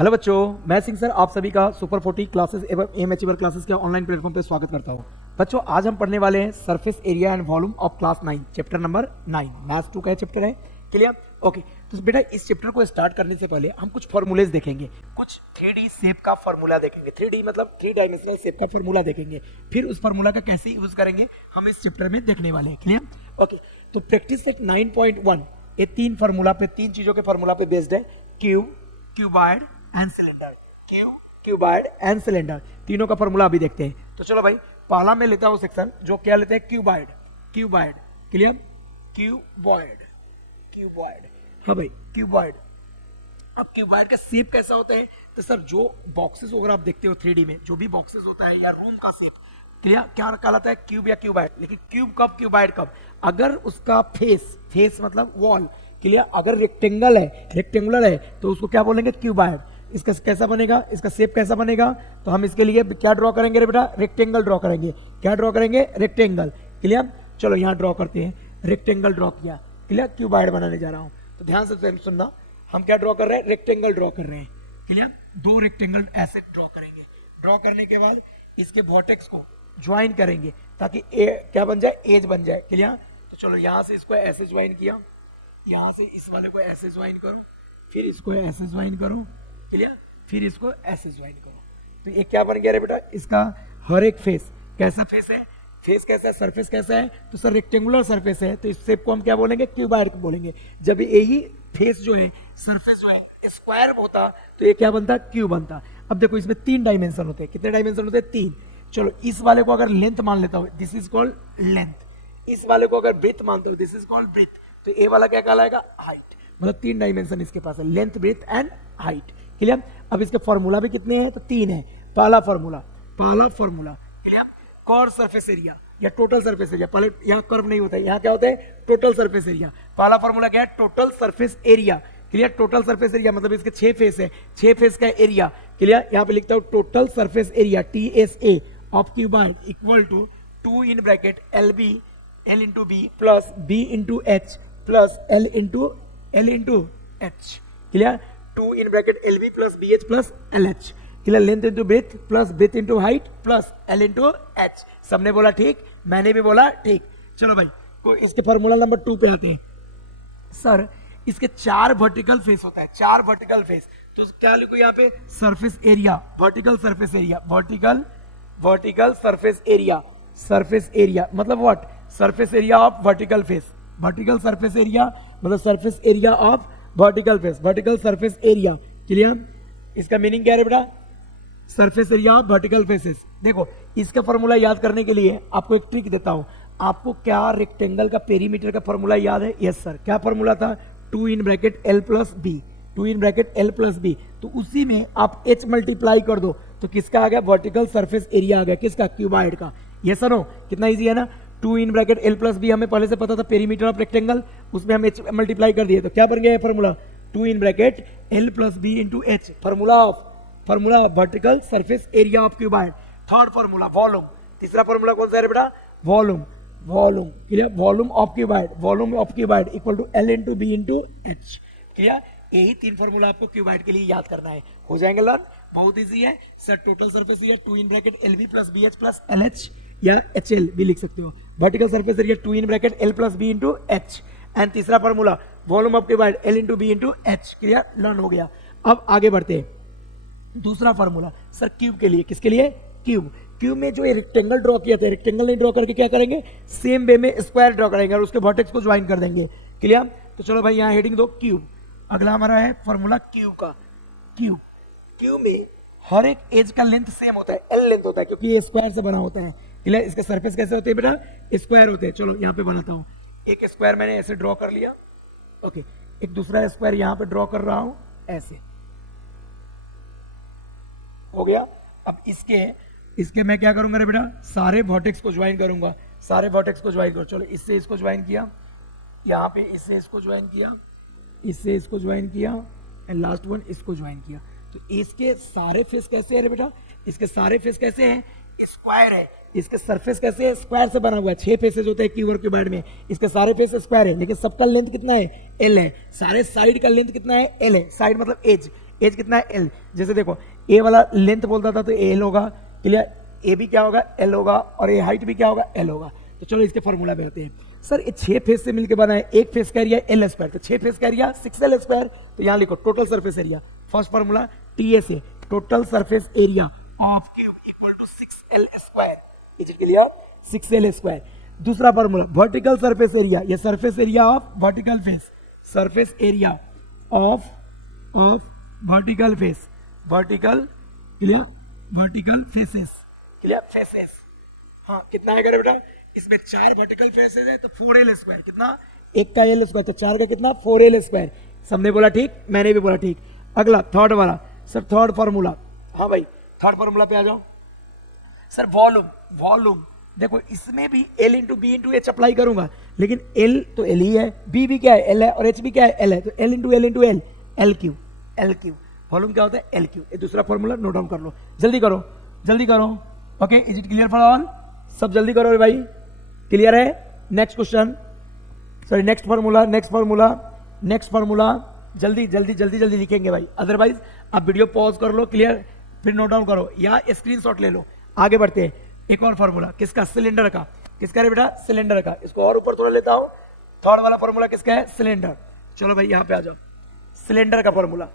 Hello बच्चों, मैं Singh sir आप सभी का सुपर 40 क्लासेस एवं एम अचीवर क्लासेस के ऑनलाइन प्लेटफॉर्म पे स्वागत करता हूं। बच्चों, आज हम पढ़ने वाले हैं surface area and volume of class 9 chapter number 9 maths 2 का चैप्टर है। क्लियर? ओके, तो बेटा इस चैप्टर को स्टार्ट करने से पहले हम कुछ फॉर्मूलेज देखेंगे, कुछ 3D शेप का फॉर्मूला देखेंगे। 3D मतलब 3 डायमेंशनल शेप का फॉर्मूला देखेंगे, फिर उस फॉर्मूला का कैसे यूज करेंगे हम इस चैप्टर में देखने वाले हैं। क्लियर? ओके, तो प्रैक्टिस सेट 9.1 ये तीन फॉर्मूला पे, तीन चीजों के फॉर्मूला पे बेस्ड है। Cube, cuboid and cylinder. Cube, cuboid and cylinder, तीनों का फॉर्मूला अभी देखते हैं। तो चलो भाई, पहला मैं लेता हूं सेक्शन जो क्या लेते हैं, cuboid. Cuboid, clear? Cuboid, cuboid, हाँ भाई क्यूबॉइड। अब क्यूबॉइड का शेप कैसा होता है? तो सर जो बॉक्सेस वगैरह आप देखते हो 3D में, जो भी बॉक्सेस होता है या रूम का शेप, क्लियर, क्या कहलाता है? क्यूब या क्यूबॉइड। लेकिन क्यूब कब, क्यूबॉइड कब? अगर उसका फेस मतलब वॉल, क्लियर, अगर रेक्टेंगल है, रेक्टेंगुलर है, तो उसको क्या बोलेंगे? क्यूबॉइड। इसका कैसा बनेगा, इसका शेप कैसा बनेगा? तो हम इसके लिए क्या ड्रॉ करेंगे रे बेटा? रेक्टेंगल ड्रॉ करेंगे। क्या ड्रॉ करेंगे? रेक्टेंगल। क्लियर? चलो यहाँ ड्रॉ करते हैं, रेक्टेंगल ड्रॉ किया। क्लियर? क्यूबॉइड बनाने जा रहा हूँ, तो ध्यान से सुनना, हम क्या ड्रॉ कर रहे हैं? रेक्टेंगल ड्रॉ कर रहे हैं। क्लियर? दो रेक्टेंगल ऐसे ड्रॉ करेंगे। ड्रॉ करने के बाद इसके वर्टेक्स को ज्वाइन करेंगे ताकि क्या बन जाए? एज बन जाए। क्लियर? तो चलो यहाँ से इसको ऐसे ज्वाइन किया, यहाँ से इस वाले को ऐसे ज्वाइन करो, फिर इसको ऐसे ज्वाइन करो। क्लियर? फिर इसको ऐसे ज्वाइन करो, तो ये क्या बन गया रे बेटा? इसका हर एक फेस कैसा फेस है? फेस कैसा है? सरफेस कैसा है? तो सर रेक्टेंगुलर सरफेस है, तो इस शेप को हम क्या बोलेंगे? क्यूबॉइड बोलेंगे। जब यही फेस जो है, सरफेस जो है स्क्वायर होता, तो ये क्या बनता? क्यूब बनता। अब देखो इसमें 3 डायमेंशन होते हैं। कितने डायमेंशन होते हैं? 3। चलो इस वाले को अगर लेंथ मान लेता हूं, दिस इज कॉल्ड लेंथ। इस वाले को अगर ब्रेथ मानता हूं, दिस इज कॉल्ड ब्रेथ। तो ये वाला क्या कहलाएगा? हाइट। मतलब 3 डायमेंशन इसके पास है, length, breadth and height. Clear? अब इसके फॉर्मूला भी कितने हैं? तो 3 है। पहला formula, clear, curve surface area या टोटल सरफेस एरिया। पहले यहाँ कर्व नहीं होता है, यहाँ क्या होता है? Total surface area. पहला फॉर्मूला क्या है? Total surface area. Clear? Total surface area मतलब इसके 6 फेस है, 6 फेस का एरिया। क्लियर? यहाँ पे लिखता हूँ total surface area TSA of cuboid equal to 2 in bracket LB L into B plus B into H plus L into H। Clear? 2 in bracket LB plus BH plus LH। Clear? Length into breadth plus breadth into height plus L into H। सबने बोला ठीक, मैंने भी बोला ठीक। चलो भाई, तो इसके फॉर्मूला नंबर 2 पे आते हैं। सर इसके 4 वर्टिकल फेस होता है, 4 वर्टिकल फेस, तो क्या लिखो यहाँ पे? Surface area, vertical surface area, vertical surface area. Surface area मतलब what? Surface area of vertical face. Vertical surface area मतलब surface area of vertical face, vertical surface area. Clear? इसका मीनिंग क्या है बेटा? Surface area of vertical faces. देखो इसका formula याद करने के लिए आपको एक ट्रिक देता हूं। आपको क्या रेक्टेंगल का पेरीमीटर का फॉर्मूला याद है? Yes sir. क्या फॉर्मूला था? 2 in bracket L plus B, 2 in bracket L plus B. तो उसी में आप H मल्टीप्लाई कर दो, तो किसका आ गया? वर्टिकल सरफेस एरिया आ गया। किसका? क्यूबॉइड का। Yes sir no? कितना इजी है ना? 2 in bracket L plus B हमें पहले से पता था, पेरीमीटर ऑफ रेक्टेंगल, उसमें हम H मल्टीप्लाई कर दिए, तो क्या बन गया formula? 2 in bracket L plus B into H। Formula vertical surface area of cuboid. Third formula volume. तीसरा फॉर्मूला कौन सा है बेटा? Volume. Clear? Volume of cuboid equal to L into B into H। Clear? यही 3 formula आपको cuboid के लिए याद करना है। हो जाएंगे लर्न? बहुत इजी है sir. Total surface area 2 in bracket LB plus BH plus LH या HL भी लिख सकते हो। Vertical surface area 2 in bracket L plus B into H। And तीसरा formula volume of cuboid L into B into H। Clear? Learn हो गया। अब आगे बढ़ते हैं। दूसरा फॉर्मूला सर क्यूब के लिए। किसके लिए? क्यूब में जो रेक्टेंगल ड्रॉ किया था, रेक्टेंगल नहीं ड्रॉ करके क्या करेंगे? सेम वे में स्क्वायर ड्रॉ करेंगे और उसके वर्टेक्स को ज्वाइन कर देंगे। क्लियर? तो चलो भाई यहाँ हेडिंग दो क्यूब। अगला हमारा है फॉर्मूला क्यूब का। क्यूब में हर एक एज का लेंथ सेम होता है, L लेंथ होता है, क्योंकि ये स्क्वायर से बना होता है। क्लियर? इसके सरफेस कैसे होते हैं बेटा? स्क्वायर होते हैं। चलो यहाँ पे बनाता हूँ। एक स्क्वायर मैंने ऐसे ड्रॉ कर लिया। ओके, एक दूसरा स्क्वायर यहाँ पे ड्रॉ कर रहा हूं, ऐसे हो गया। अब इसके मैं क्या करूंगा रे बेटा? सारे वर्टेक्स को ज्वाइन करूंगा। सारे वर्टेक्स को ज्वाइन करो। चलो इससे इसको ज्वाइन किया, यहाँ पे इससे इसको ज्वाइन किया, इससे इसको ज्वाइन किया, एंड लास्ट वन इसको ज्वाइन किया। तो इसके सारे फेस कैसे है रे बेटा? इसके सारे फेस कैसे हैं? स्क्वायर है। इसके सरफेस कैसे है? स्क्वायर से बना हुआ है। 6 फेसेस होते हैं क्यूब और क्यूबॉइड में, इसके सारे फेस स्क्वायर है, लेकिन सबका लेंथ कितना है? L है। सारे साइड का लेंथ कितना है? L है। साइड मतलब एज एज कितना है एल। जैसे देखो ए वाला लेंथ बोलता था तो एल होगा, क्लियर, ए भी क्या होगा एल होगा, और ये हाइट भी क्या होगा एल होगा। तो चलो इसके फॉर्मूला पे आते हैं। सर ये 6 फेस से मिलकर बना है, एक फेस का एरिया एल स्क्वायर, तो 6 फेस का एरिया 6L स्क्वायर। तो यहाँ लिखो total surface area, first formula TSA, total surface area of cube equal to 6L square. Is it clear? 6L square. दूसरा फॉर्मूला वर्टिकल सरफेस एरिया, ये surface area of vertical face, surface area of vertical face, vertical, clear, vertical faces, clear, faces. हाँ कितना आएगा बेटा, इसमें 4 vertical faces है तो 4L square, कितना, एक का L स्क्वायर तो 4 का कितना 4L स्क्वायर। सबने बोला ठीक, मैंने भी बोला ठीक। अगला थर्ड वाला, सर थर्ड फॉर्मूला, हाँ भाई थर्ड फॉर्मूला पे आ जाओ। सर वॉल्यूम, वॉल्यूम देखो इसमें भी L into B into H apply करूंगा, लेकिन L तो L ही है, B भी क्या है L है, और H भी क्या है L है, तो L into L, L Q, L Q. Volume क्या होता है L क्यू। ये दूसरा फॉर्मूला नोट डाउन कर लो, जल्दी करो, जल्दी करो। Okay, is it clear for all? सब जल्दी करो भाई, क्लियर है? Next question, sorry next formula, next formula, next formula, जल्दी जल्दी जल्दी जल्दी लिखेंगे भाई, अदरवाइज आप वीडियो पॉज कर लो, क्लियर, फिर नोट डाउन करो या स्क्रीनशॉट ले लो। आगे बढ़ते हैं, एक और फॉर्मूला किसका, सिलेंडर का। किसका है बेटा, सिलेंडर का। इसको और ऊपर थोड़ा लेता हूं, थर्ड वाला फॉर्मूला किसका है, सिलेंडर। चलो भाई यहां पे आ जाओ, सिलेंडर का formula.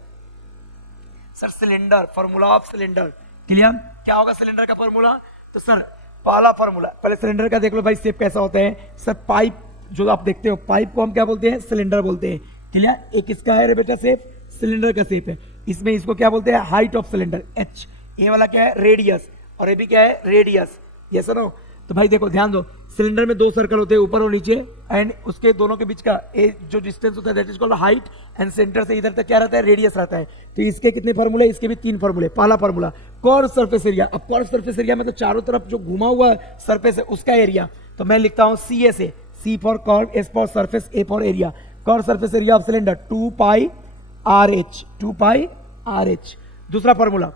Sir cylinder, formula of cylinder, clear, क्या होगा सिलेंडर का फॉर्मूला? तो सर पहला फॉर्मूला, पहले सिलेंडर का देख लो भाई, शेप कैसा होता है। सर पाइप जो आप देखते हो, पाइप को हम क्या बोलते हैं, सिलेंडर बोलते हैं, क्लियर। एक इसका है बेटा शेप, सिलेंडर का शेप है, इसमें इसको क्या बोलते हैं, हाइट ऑफ सिलेंडर H। ये वाला क्या है, रेडियस, और ये भी क्या है, रेडियस, ये सुनो। तो भाई देखो ध्यान दो, सिलेंडर में 2 सर्कल होते हैं, ऊपर और नीचे, एंड उसके दोनों के बीच का जो डिस्टेंस होता है that is called height, and centre से इधर तक क्या रहता है, रेडियस रहता है। तो इसके कितने फॉर्मूले, इसके भी 3 फॉर्मूले। पहला फॉर्मूला कर्व सरफेस एरिया। अब कर्व सरफेस एरिया में तो चारों तरफ जो घुमा हुआ सरफेस है उसका एरिया, तो मैं लिखता हूं CSA, C for curve, S for surface, A for area. Curve surface area of cylinder 2 pi RH, 2 pi RH। दूसरा formula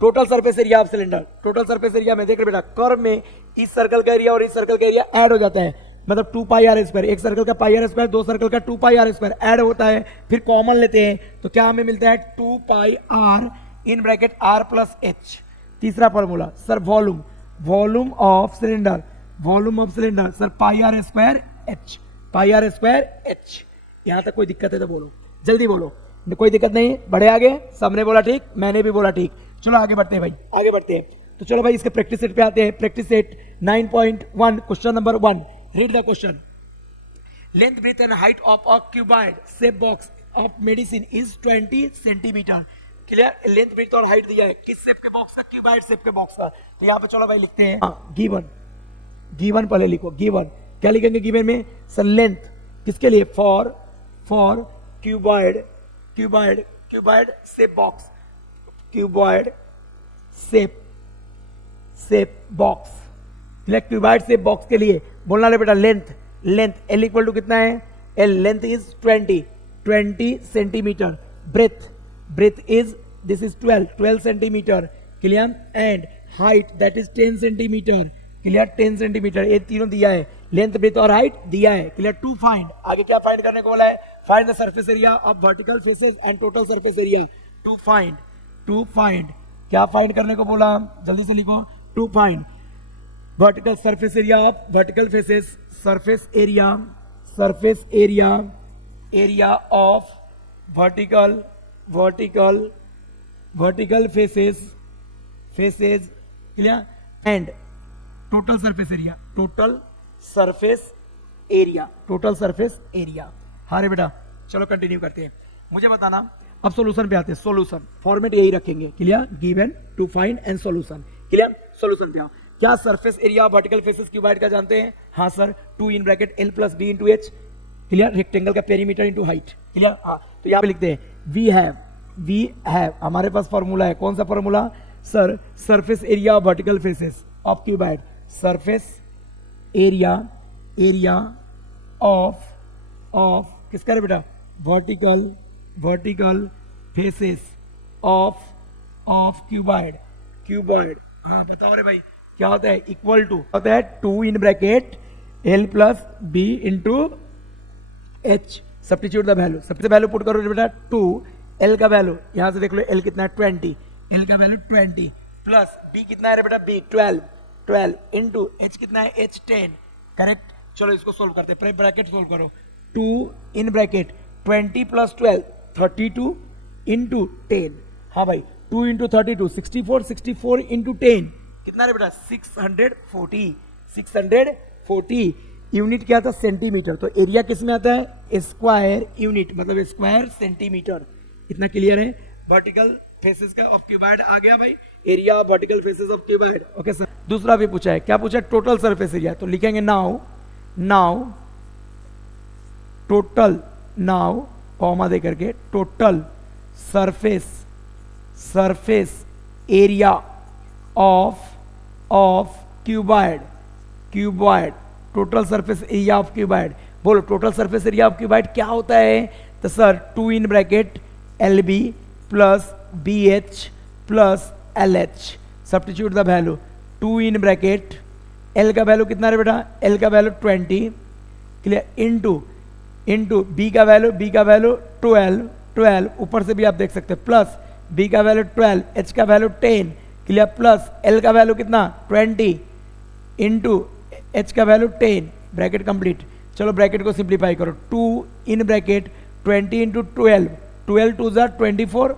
total surface area of cylinder. Total surface area में देख रहे बेटा, कर्व में इस सर्कल का एरिया और इस सर्कल का एरिया ऐड हो जाता है, मतलब 2 पाई R स्क्वायर, एक सर्कल का पाई R स्क्वायर, 2 सर्कल का 2 पाई R स्क्वायर ऐड होता है, फिर कॉमन लेते हैं तो क्या हमें मिलता है, 2 पाई R in bracket R plus H। तीसरा formula sir volume, volume of cylinder, volume of cylinder sir pi R square H, pi R square H। यहां तक कोई दिक्कत है तो बोलो, जल्दी बोलो, कोई दिक्कत नहीं, बढ़े आगे। सबने बोला ठीक, मैंने भी बोला ठीक। चलो आगे बढ़ते हैं भाई, आगे बढ़ते हैं। तो चलो भाई इसके प्रैक्टिस सेट पे आते हैं। Practice set 9.1, question number 1, read the question. Length, breadth and height of a cuboid shape box of medicine is 20 centimeter. Clear, length, breadth और हाइट दिया है, किस शेप के बॉक्स का, क्यूबॉइड शेप के बॉक्स का। तो यहाँ पे चलो भाई लिखते हैं, गिवन, गिवन पहले लिखो, गिवन क्या लिखेंगे गिवन में, सर लेंथ किसके लिए, for cuboid, cuboid, cuboid shape box, cuboid shape box, cuboid shape box के लिए बोलना ले बेटा, length, length L equal to कितना है, L length is 20 centimeter, breadth is this is 12 centimeter, clear, and height that is 10 centimeter, clear, 10 centimeter. ये तीनों दिया है, लेंथ, ब्रेथ और हाइट दिया है, क्लियर। टू फाइंड, आगे क्या फाइंड करने को बोला है, find the surface area of vertical faces and total surface area. To find क्या फाइंड करने को बोला, जल्दी से लिखो, to find vertical surface area of vertical faces, surface area of vertical faces, clear, and total surface area. हाँ रे बेटा, चलो कंटिन्यू करते हैं। मुझे बताना, अब सॉल्यूशन पे आते हैं। सॉल्यूशन फॉर्मेट यही रखेंगे, clear, given, to find and solution, clear. Solution पे आओ, क्या surface area vertical faces cuboid का जानते हैं, हाँ sir, 2 in bracket L plus B into H, clear, rectangle का पेरीमीटर इंटू हाइट, क्लियर। हाँ तो यहाँ पे लिखते हैं वी हैव, हमारे पास फॉर्मूला है, कौन सा formula sir, surface area vertical faces of cuboid, surface area of किसका है बेटा, वर्टिकल फेसेस ऑफ क्यूबॉइड। हाँ बताओ रे भाई क्या होता है, इक्वल टू होता है 2 in bracket L plus B into H। Substitute the value, सबसे वैल्यू पुट करो बेटा, 2 एल का वैल्यू यहां से देख लो, एल कितना है 20, एल का वैल्यू 20 प्लस बी कितना है रे बेटा, बी 12 इंटू एच कितना है, एच 10, करेक्ट। चलो इसको सोल्व करते हैं, ब्रैकेट सोल्व करो, 2 इन ब्रैकेट 20 प्लस 12 32 इंटू 10, हाँ भाई 2 इंटू 32 64 इंटू 10 कितना रे बेटा 640 यूनिट क्या था, सेंटीमीटर। तो एरिया किस में आता है, स्क्वायर यूनिट, मतलब स्क्वायर सेंटीमीटर। इतना क्लियर है। वर्टिकल फेसेस का ऑफ क्यूबॉइड आ गया भाई, area of vertical faces of cuboid. Okay sir, दूसरा भी पूछा है, क्या पूछा है, टोटल सरफेस एरिया। तो लिखेंगे नाउ टोटल, नाउ कॉमा दे करके, total surface area of cuboid, total surface area of cuboid. बोलो total surface area of cuboid क्या होता है, तो sir 2 in bracket L B plus B H plus L H, substitute the value, 2 in bracket L का value कितना है बेटा, L का वैल्यू 20, क्लियर, इंटू बी का वैल्यू 12 ऊपर से भी आप देख सकते हैं, प्लस बी का वैल्यू 12, एच का वैल्यू 10, क्लियर, प्लस एल का वैल्यू कितना 20 इंटू एच का वैल्यू 10, ब्रैकेट कंप्लीट। चलो ब्रैकेट को सिंप्लीफाई करो, 2 इन ब्रैकेट 20 इंटू 12 2 ज़ा 24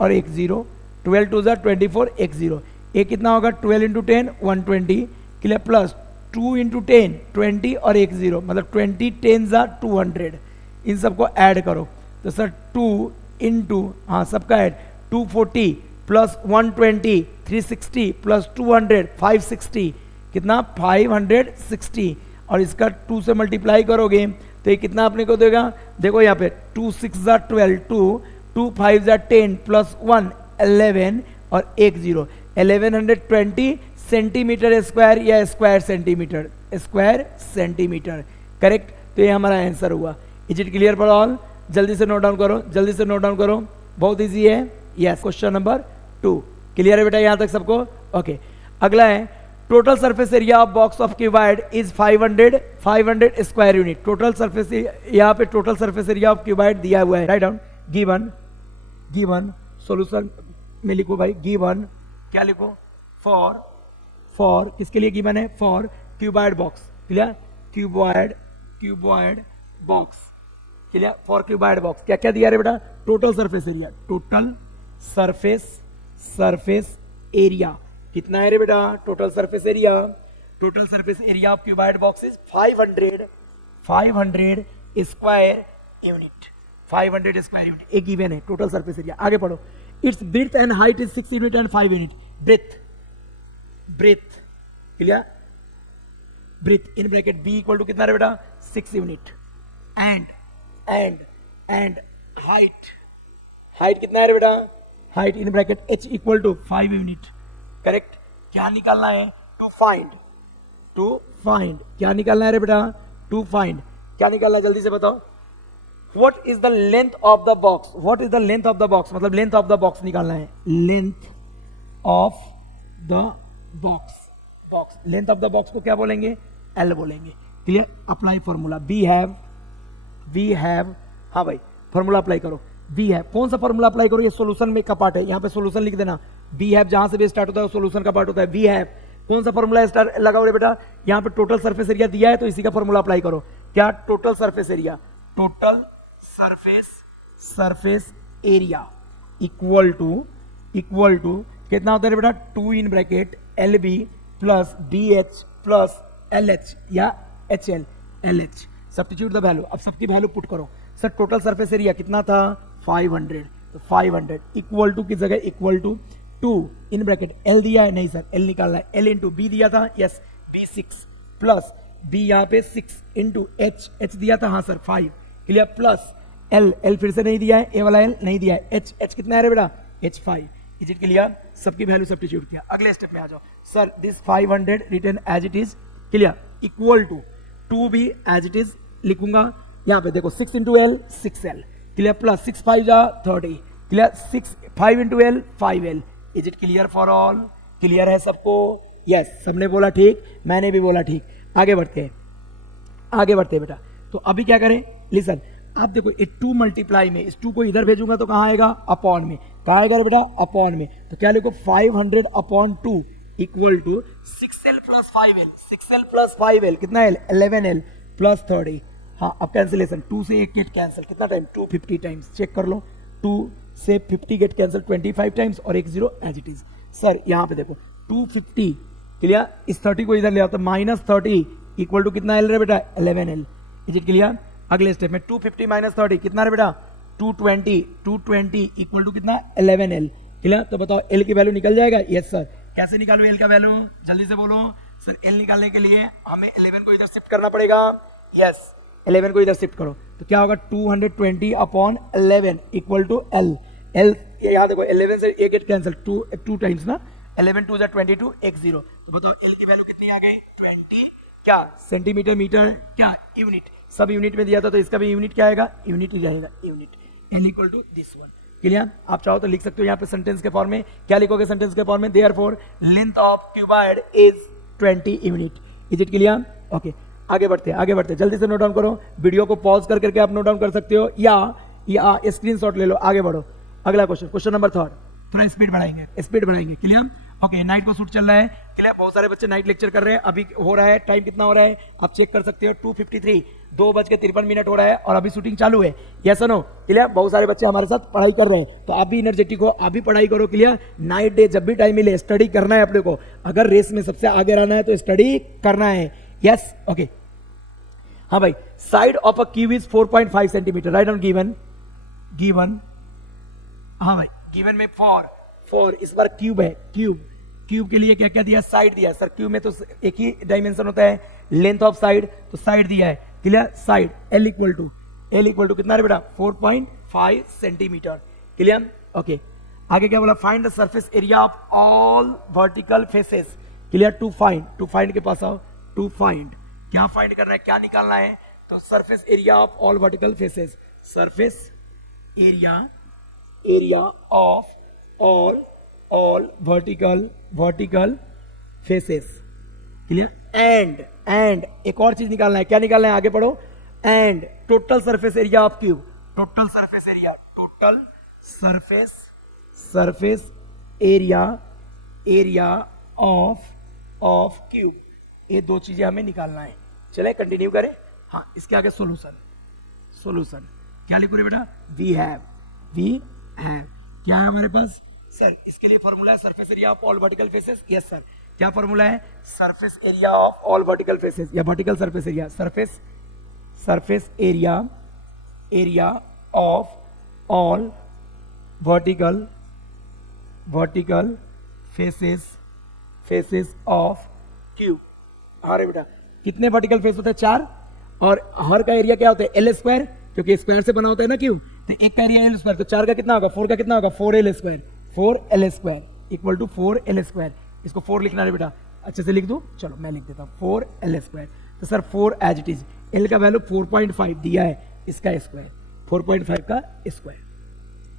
और 1 0, 12 2 ज़ा 24 1 0, ये कितना होगा 12 इंटू 10 120, क्लियर, प्लस 2 इंटू 10 20 और 1 0, मतलब 20 10 ज़ा 200। इन सबको ऐड करो तो सर 2 इंटू, हाँ सबका ऐड, 240 प्लस 120 360 प्लस 200 560, कितना 560, और इसका 2 से मल्टीप्लाई करोगे तो ये कितना अपने को देगा, देखो यहाँ पे 2 6 ज़ा 12 2 5 ज़ा 10 प्लस 1 11 और 1 0, 1120 सेंटीमीटर स्क्वायर या स्क्वायर सेंटीमीटर, करेक्ट। तो ये हमारा आंसर हुआ। Is it clear for all? जल्दी से नोट डाउन करो, बहुत इजी है। यस, क्वेश्चन नंबर 2 क्लियर है बेटा यहां तक सबको? ओके, अगला है total surface area of box of cuboid is 500 square unit. Total surface, यहाँ पे total surface area of cuboid दिया हुआ है, राइट डाउन, गिवन सॉल्यूशन में लिखो भाई, गिवन क्या लिखो, फॉर किसके लिए गिवन है, for cuboid box, clear, cuboid box, clear, for cuboid box क्या क्या दिया रे बेटा, total surface area, total surface area कितना है रे बेटा, total surface area of cuboid box is 500 square unit, 500 square unit एक गिवन है टोटल सरफेस एरिया। आगे पढ़ो, it's breadth and height is 6 unit and 5 unit. Breadth clear, breadth in bracket b equal to कितना रे बेटा 6 unit, and height कितना है रे बेटा, height in bracket h equal to 5 unit, correct. क्या निकालना है, टू फाइंड क्या निकालना है रे बेटा, टू फाइंड क्या निकालना है, जल्दी से बताओ। What is the length of the box, मतलब लेंथ ऑफ द बॉक्स निकालना है, लेंथ ऑफ द बॉक्स को क्या बोलेंगे, L बोलेंगे, clear. Apply formula, we have, हाँ भाई फॉर्मूला अप्लाई करो, वी हैव, कौन सा फॉर्मूला अप्लाई करो, ये सॉल्यूशन में का पार्ट है, यहाँ पे सॉल्यूशन लिख देना, वी हैव जहां से भी स्टार्ट होता है सॉल्यूशन का पार्ट होता है, वी हैव, कौन सा फॉर्मूला स्टार्ट लगाओ रे बेटा, यहाँ पे टोटल सरफेस एरिया दिया है तो इसी का फॉर्मूला अप्लाई करो, क्या, total surface area equal to कितना होता है रे बेटा, 2 in bracket L B plus B H plus L H या H L, substitute the value, अब सबकी वैल्यू पुट करो। सर टोटल सरफेस एरिया कितना था 500, तो 500 इक्वल टू की जगह equal to 2 in bracket L दिया है, नहीं सर एल निकालना है, एल इंटू बी दिया था, यस बी 6 प्लस बी यहाँ पे 6 इंटू एच दिया था, हाँ सर 5, क्लियर, प्लस एल फिर से नहीं दिया है, ए वाला एल नहीं दिया है, एच कितना है रे बेटा, एच 5, इज इट क्लियर, सबकी वैल्यू सब्स्टिट्यूट किया। अगले स्टेप में आ जाओ, sir this 500 written as it is, clear, equal to 2 भी एज इट इज लिखूंगा, यहाँ पे देखो 6 into L 6L, clear, plus 6 5 जा 30, clear, 5 into L 5L, is it clear for all, clear है सबको? यस, सबने बोला ठीक, मैंने भी बोला ठीक। आगे बढ़ते हैं बेटा। तो अभी क्या करें, लिसन, आप देखो ये 2 मल्टीप्लाई में, इस 2 को इधर भेजूंगा तो कहाँ आएगा, अपॉन में, कहाँ आएगा बेटा, अपॉन में, तो क्या लिखो 500 upon 2 equal to 6L plus 5L, 6L plus 5L कितना L, 11L प्लस 30। हाँ अब कैंसिलेशन, 2 से 1 गेट कैंसिल, कितना टाइम, 250 टाइम्स, चेक कर लो, 2 से 50 गेट कैंसिल 25 टाइम्स और 1 0 एज इट इज। सर यहाँ पे देखो 250 क्लियर, इस 30 को इधर ले आओ तो माइनस 30 इक्वल टू कितना L रे बेटा, 11L, इज इट क्लियर। अगले स्टेप में 250 माइनस 30 कितना रे बेटा, 220, 220 इक्वल टू कितना, 11L, क्लियर। तो बताओ L की वैल्यू निकल जाएगा, यस सर। कैसे निकालो L का वैल्यू, जल्दी से बोलो सर। L निकालने के लिए हमें 11 को इधर शिफ्ट करना पड़ेगा, यस 11 को इधर शिफ्ट करो तो क्या होगा, 220 upon 11 equal to L। L यहाँ देखो 11 से 1 गेट कैंसिल, 2 टाइम्स ना, 11 2 22 1 0, तो बताओ L की वैल्यू कितनी आ गई, 20 क्या सेंटीमीटर, मीटर क्या यूनिट, सब यूनिट में दिया था तो इसका भी यूनिट क्या आएगा, यूनिट ही जाएगा, unit. L equal to this one, clear. आप चाहो तो लिख सकते हो यहाँ पे सेंटेंस के फॉर्म में, क्या लिखोगे सेंटेंस के फॉर्म में, therefore length of cuboid is 20 unit, is it clear. Okay आगे बढ़ते जल्दी से नोट डाउन करो, वीडियो को पॉज कर करके आप नोट डाउन कर सकते हो या स्क्रीनशॉट ले लो, आगे बढ़ो। अगला क्वेश्चन, क्वेश्चन नंबर 3, थोड़ा स्पीड बढ़ाएंगे, क्लियर। ओके नाइट को शूट चल रहा है, क्लियर, बहुत सारे बच्चे नाइट लेक्चर कर रहे हैं, अभी हो रहा है, टाइम कितना हो रहा है आप चेक कर सकते हो, 2:53, 2:53 हो रहा है और अभी शूटिंग चालू है, यस नो, क्लियर। बहुत सारे बच्चे हमारे साथ पढ़ाई कर रहे हैं, तो आप भी एनर्जेटिक हो, आप भी पढ़ाई करो, क्लियर। नाइट डे जब भी टाइम मिले स्टडी करना है अपने को, अगर रेस में सबसे आगे रहना है तो स्टडी करना है, यस। ओके हाँ भाई, side of a cube is 4.5 centimetre, right on given. हाँ भाई गिवन में फॉर इस बार क्यूब है, क्यूब के लिए क्या क्या दिया, साइड दिया। सर क्यूब में तो एक ही डायमेंशन होता है, लेंथ ऑफ साइड, तो साइड दिया है, clear. Side L equal to कितना है बेटा, 4.5 सेंटीमीटर, क्लियर। ओके आगे क्या बोला, find the surface area of all vertical faces, clear. To find के पास आओ, टू फाइंड क्या फाइंड करना है, क्या निकालना है, तो surface area of all vertical faces, surface area of all vertical faces, clear. And एक और चीज निकालना है, क्या निकालना है, आगे पढ़ो। And total surface area of cube, total surface area of cube, ये दो चीजें हमें निकालना है। चले कंटिन्यू करें। हाँ इसके आगे सोल्यूशन क्या लिखो रे बेटा, वी हैव क्या है हमारे पास, सर इसके लिए फॉर्मूला है surface area of all vertical faces, yes sir. क्या फॉर्मूला है, surface area of all vertical faces या vertical surface area, surface area of all vertical faces of cube. अरे बेटा कितने वर्टिकल फेस होते हैं, 4, और हर का एरिया क्या होता है, L स्क्वायर, क्योंकि स्क्वायर से बना होता है ना क्यूब, तो एक का एरिया L स्क्वायर, तो 4 का कितना होगा, 4 का कितना होगा, 4L square equal to 4L square. इसको 4 लिखना है बेटा, अच्छे से लिख दो, चलो मैं लिख देता हूँ 4L स्क्वायर। तो sir 4 as it is, L का वैल्यू 4.5 दिया है, इसका स्क्वायर 4.5 का स्क्वायर।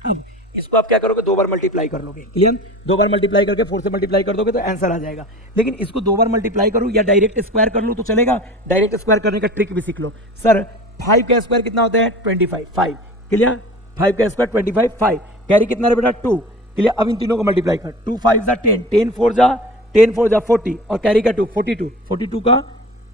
अब इसको आप क्या करोगे, 2 बार मल्टीप्लाई कर लोगे, क्लियर। 2 बार मल्टीप्लाई करके 4 से मल्टीप्लाई कर दोगे तो आंसर आ जाएगा। लेकिन इसको 2 बार मल्टीप्लाई करूँ या डायरेक्ट स्क्वायर कर लूँ तो चलेगा, डायरेक्ट स्क्वायर करने का ट्रिक भी सीख लो। सर 5 का स्क्वायर कितना होता है, 25, 5, क्लियर। 5 का स्क्वायर 25, 5, कैरी कितना है बेटा, 2, क्लियर। अब इन तीनों को मल्टीप्लाई कर, 2 5 जा 10, 10 4 जा 40 और कैरी का 2, 42 का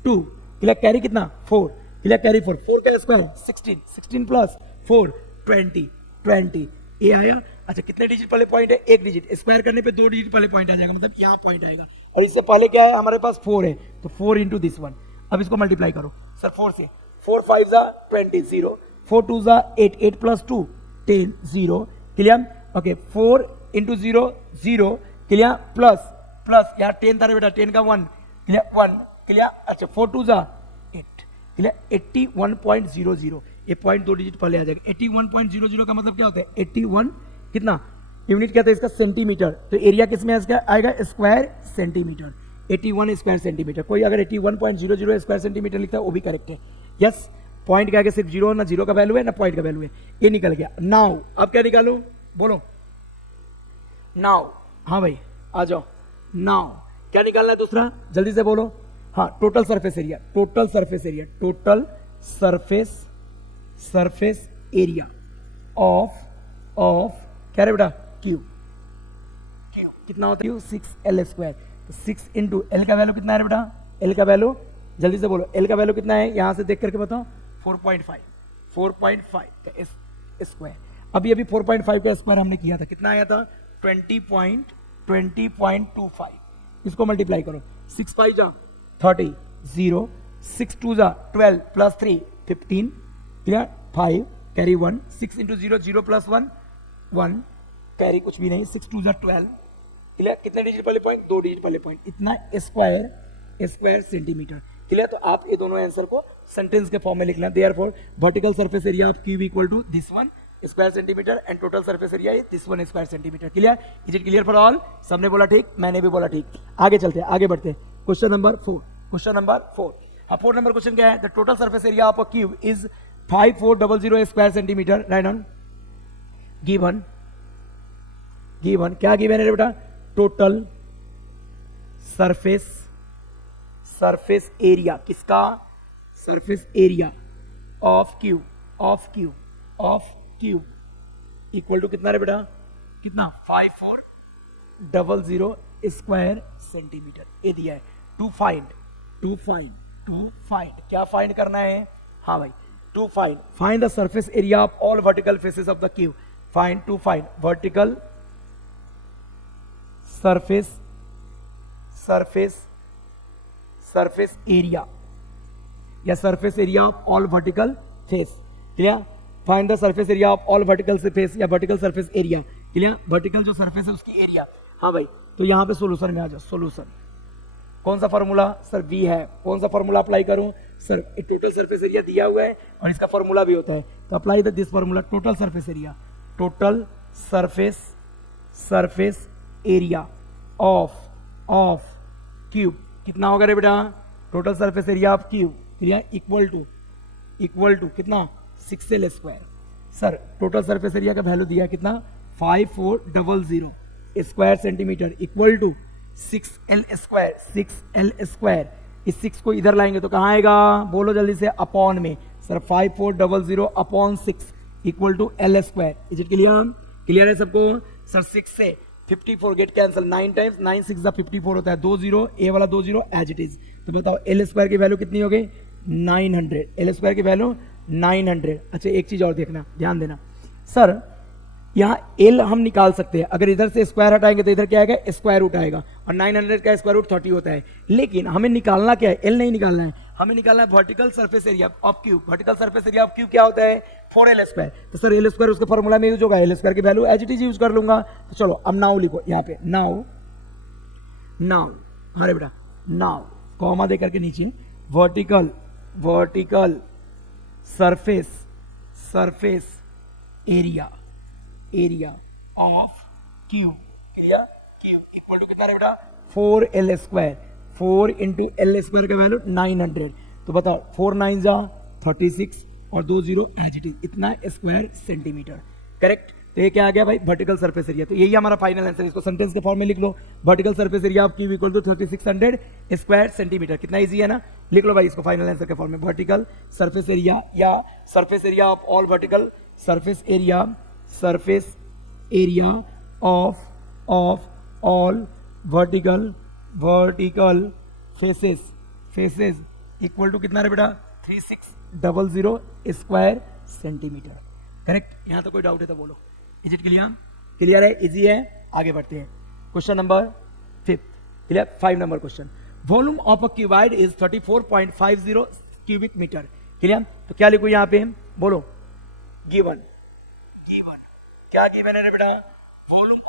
2, क्लियर। कैरी कितना 4, क्लियर, कैरी 4 का स्क्वायर 16 प्लस 4 20 ये आया। अच्छा कितने डिजिट पहले पॉइंट है, 1 डिजिट, स्क्वायर करने पे 2 डिजिट पहले पॉइंट आ जाएगा, मतलब यहाँ पॉइंट आएगा। और इससे पहले क्या है हमारे पास 4 है, तो 4 इंटू दिस वन। अब इसको मल्टीप्लाई करो सर 4 से, 4 5 जा 20 0, 4 2 जा 8, 8 plus 2 10 0, clear. Okay 4 into 0 0, clear, plus यहाँ 10 था बेटा, 10 का 1, क्लियर 1, क्लियर। अच्छा 4 2 जा 8, क्लियर, 81.00, ये पॉइंट 2 डिजिट पहले आ जाएगा। 81.00 का मतलब क्या होता है, 81 कितना यूनिट क्या था इसका, सेंटीमीटर। तो एरिया किसमें आएगा, स्क्वायर सेंटीमीटर, 81 स्क्वायर सेंटीमीटर। कोई अगर 81.00 स्क्वायर सेंटीमीटर लिखता है वो भी करेक्ट है, यस। पॉइंट के आगे सिर्फ जीरो, ना जीरो का वैल्यू है ना पॉइंट का वैल्यू है, ये निकल गया। नाउ अब क्या निकालू, बोलो नाउ। हाँ भाई आ जाओ, नाउ क्या निकालना है दूसरा, जल्दी से बोलो। हाँ total surface area, surface area of क्या है बेटा, क्यू कितना होता है, क्यू 6L²। तो 6 इंटू एल का वैल्यू कितना है बेटा, एल का वैल्यू जल्दी से बोलो, एल का वैल्यू कितना है यहां से देख करके बताओ, 4.5 का स्क्वायर। अभी 4.5 का स्क्वायर हमने किया था, कितना आया था 20.25। इसको मल्टीप्लाई करो, 6 5 जा 30, 0 6 2 जा 12 plus 3 15, clear 5 carry 1, 6 into 0 0 plus 1 1 carry कुछ भी नहीं, 6 2 जा 12, क्लियर कितने डिजिट वाले पॉइंट, 2 डिजिट वाले पॉइंट, इतना स्क्वायर सेंटीमीटर, क्लियर। तो आप ये दोनों आंसर को सेंटेंस के फॉर्म में लिखना, therefore vertical surface area of cube equal to this one square centimetre and total surface area is this one square centimetre. Clear, is it clear for all? सबने बोला ठीक, मैंने भी बोला ठीक। आगे चलते हैं, आगे बढ़ते हैं। क्वेश्चन नंबर 4, हाँ 4 नंबर क्वेश्चन क्या है, the total surface area of a cube is 5400 square centimetre, right on. Given क्या गिवन है बेटा, टोटल सरफेस एरिया, किसका, surface area of cube equal to कितना रे बेटा, कितना 5400 स्क्वायर सेंटीमीटर, ये दिया है। टू फाइंड क्या फाइंड करना है, हाँ भाई, to find the surface area of all vertical faces of the cube, find vertical surface area या surface area of all vertical face, clear. Find the surface area of all vertical face या vertical surface area, clear. Vertical जो surface है उसकी area, हाँ भाई। तो यहां पे सॉल्यूशन में आ जाओ, सॉल्यूशन कौन सा फॉर्मूला सर, वी है, कौन सा फॉर्मूला अप्लाई करूं सर, टोटल सरफेस एरिया दिया हुआ है और इसका फॉर्मूला भी होता है, तो apply the this formula, total surface area of cube, कितना होगा रे बेटा, total surface area of cube, clear, equal to कितना 6L²। Sir total surface area का वैल्यू दिया कितना 5400 square centimetre equal to 6L²। इस 6 को इधर लाएंगे तो कहाँ आएगा, बोलो जल्दी से, अपॉन में। Sir 5400 upon 6 equal to L²। Is it clear है सबको? सर 6 से 54 गेट कैंसिल, 9 टाइम्स 9 6 54 होता है, 2 0, ए वाला 2 0 एज इट इज। तो बताओ L² की वैल्यू कितनी हो गई, 900। L² की वैल्यू 900। अच्छा एक चीज और देखना, ध्यान देना सर, यहाँ L हम निकाल सकते हैं, अगर इधर से स्क्वायर हटाएंगे तो इधर क्या आएगा, स्क्वायर रूट आएगा, और 900 का स्क्वायर रूट 30 होता है। लेकिन हमें निकालना क्या है, L नहीं निकालना है, हमें निकालना है vertical surface area of cube. Vertical surface area of cube क्या होता है, 4L²। तो सर L² उसके फॉर्मूला में यूज होगा, L² की वैल्यू एज इट इज यूज कर लूंगा। तो चलो अब नाउ लिखो यहाँ पे, नाउ अरे बेटा नाउ कॉमा दे करके नीचे, vertical surface area of cube, clear, cube equal to कितना है बेटा 4L²। 4 इंटू L² का वैल्यू 900। तो बताओ 4 9 जा 36 और 2 0 एज इट इज, इतना स्क्वायर सेंटीमीटर, करेक्ट। तो ये क्या आ गया भाई, वर्टिकल सरफेस एरिया। तो यही हमारा फाइनल आंसर, इसको सेंटेंस के फॉर्म में लिख लो, vertical surface area of cube equal to 3600 square centimetre. कितना इजी है ना, लिख लो भाई इसको फाइनल आंसर के फॉर्म में, वर्टिकल सरफेस एरिया या surface area of all vertical surface area of all vertical faces equal to कितना है बेटा 3600 स्क्वायर सेंटीमीटर, करेक्ट। यहां तो कोई डाउट है तो बोलो, इज इट क्लियर है, इजी है। आगे बढ़ते हैं, question number 5, clear. 5 number question, volume of a cuboid is 34.50 cubic metre, clear. तो क्या लिखो यहां पे, बोलो, गिवन क्या गिवन है रे बेटा, वॉल्यूम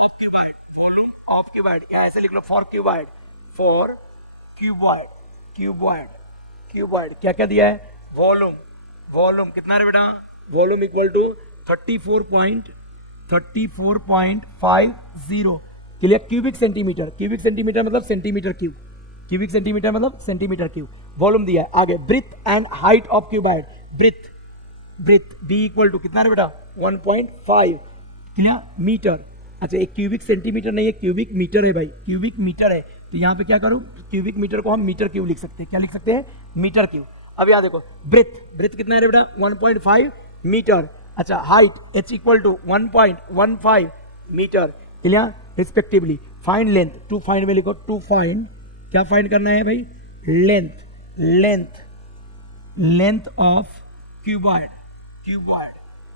ऑफ क्यूबॉइड, क्या ऐसे लिख लो, फॉर क्यूबॉइड क्या दिया है, वॉल्यूम कितना रे बेटा, volume equal to 34.50, clear. Cubic centimetre मतलब सेंटीमीटर क्यूब, वॉल्यूम दिया है। आगे breadth and height of cuboid, breadth b equal to कितना रे बेटा 1.5, क्लियर, मीटर। अच्छा एक क्यूबिक सेंटीमीटर नहीं है, क्यूबिक मीटर है भाई, क्यूबिक मीटर है। तो यहाँ पे क्या करूँ, क्यूबिक मीटर को हम मीटर क्यूब लिख सकते हैं, क्या लिख सकते हैं, मीटर क्यूब। अब यहाँ देखो ब्रेथ कितना है रे बेटा 1.5 मीटर। अच्छा height h equal to 1.15 metre, clear, respectively. Find length, to find में लिखो, टू फाइंड, क्या फाइंड करना है भाई, length, length, length of cuboid, cuboid,